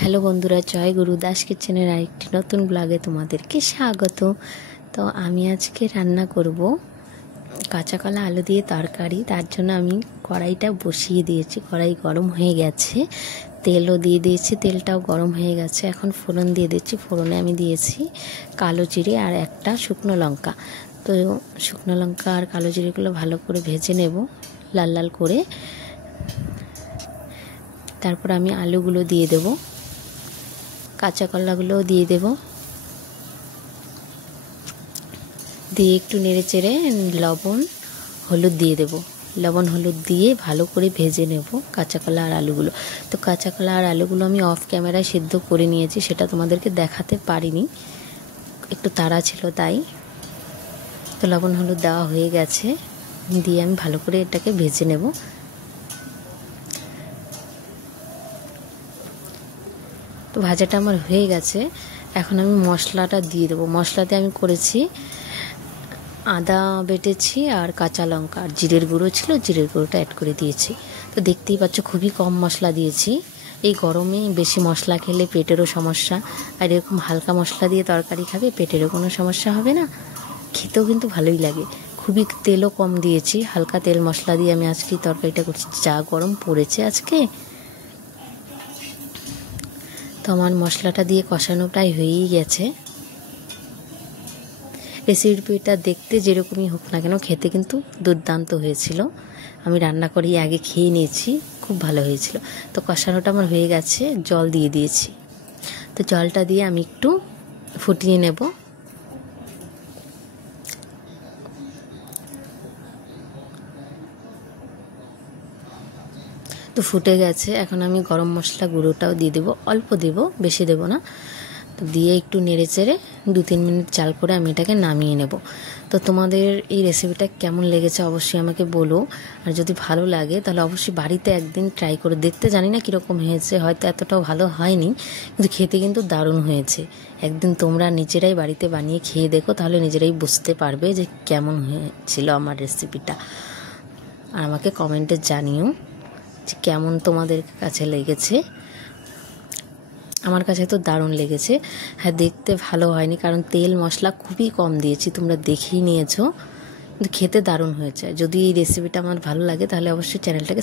Hello বন্ধুরা, জয় গুরু দাস কিচেনের আরেকটি নতুন ব্লগে তোমাদেরকে স্বাগত। তো আমি আজকে রান্না করব কাঁচা কলা আলু দিয়ে তরকারি। তার জন্য আমি কড়াইটা বসিয়ে দিয়েছি, কড়াই গরম হয়ে গেছে, তেলও দিয়ে দিয়েছি, তেলটাও গরম হয়ে গেছে। এখন ফোড়ন দিয়ে দিচ্ছি। ফোড়নে আমি দিয়েছি কালো জিরে আর একটা শুকনো লঙ্কা। তো শুকনো লঙ্কা আর কালো জিরেগুলো ভালো করে ভেজে নেব লাল লাল করে। তারপর আমি আলুগুলো দিয়ে দেব, কাঁচা কলাগুলোও দিয়ে দেব, দিয়ে একটু নেড়ে চেড়ে লবণ হলুদ দিয়ে দেব। লবণ হলুদ দিয়ে ভালো করে ভেজে নেব কাঁচা কলা আর আলুগুলো। তো কাঁচা কলা আর আলুগুলো আমি অফ ক্যামেরায় সিদ্ধ করে নিয়েছি, সেটা তোমাদেরকে দেখাতে পারিনি, একটু তাড়া ছিল তাই। তো লবণ হলুদ দেওয়া হয়ে গেছে, দিয়ে আমি ভালো করে এটাকে ভেজে নেব। তো ভাজাটা আমার হয়ে গেছে, এখন আমি মশলাটা দিয়ে দেবো। মশলাতে আমি করেছি আদা বেটেছি আর কাঁচা লঙ্কা আর জিরের গুঁড়ো ছিল, জিরের গুঁড়োটা অ্যাড করে দিয়েছি। তো দেখতেই পাচ্ছ খুবই কম মশলা দিয়েছি। এই গরমে বেশি মশলা খেলে পেটেরও সমস্যা, আর এরকম হালকা মশলা দিয়ে তরকারি খাবে পেটেরও কোনো সমস্যা হবে না, খেতেও কিন্তু ভালোই লাগে। খুবই তেলও কম দিয়েছি, হালকা তেল মশলা দিয়ে আমি আজকে তরকারিটা করছি। যা গরম পড়েছে আজকে। তো আমার মশলাটা দিয়ে কষানো প্রায় হয়েই গেছে। রেসিপিটা দেখতে যেরকমই হোক না কেন, খেতে কিন্তু দুর্দান্ত হয়েছিল। আমি রান্না করেই আগে খেয়ে নিয়েছি, খুব ভালো হয়েছিল। তো কষানোটা আমার হয়ে গেছে, জল দিয়ে দিয়েছি। তো জলটা দিয়ে আমি একটু ফুটিয়ে নেব। তো ফুটে গেছে, এখন আমি গরম মশলা গুঁড়োটাও দিয়ে দেবো, অল্প দেব, বেশি দেব না। তো দিয়ে একটু নেড়ে চেড়ে 2-3 মিনিট জাল করে আমি এটাকে নামিয়ে নেব। তো তোমাদের এই রেসিপিটা কেমন লেগেছে অবশ্যই আমাকে বলো, আর যদি ভালো লাগে তাহলে অবশ্যই বাড়িতে একদিন ট্রাই করে দেখতে। জানি না কীরকম হয়েছে, হয়তো এতটাও ভালো হয়নি, কিন্তু খেতে কিন্তু দারুণ হয়েছে। একদিন তোমরা নিজেরাই বাড়িতে বানিয়ে খেয়ে দেখো, তাহলে নিজেরাই বুঝতে পারবে যে কেমন হয়েছিল আমার রেসিপিটা। আর আমাকে কমেন্টে জানিও যে কেমন তোমাদের কাছে লেগেছে। আমার কাছে তো দারুণ লেগেছে। হ্যাঁ, দেখতে ভালো হয়নি কারণ তেল মশলা খুবই কম দিয়েছি, তোমরা দেখেই নিয়েছো, কিন্তু খেতে দারুণ হয়েছে। যদি এই রেসিপিটা আমার ভালো লাগে তাহলে অবশ্যই চ্যানেলটাকে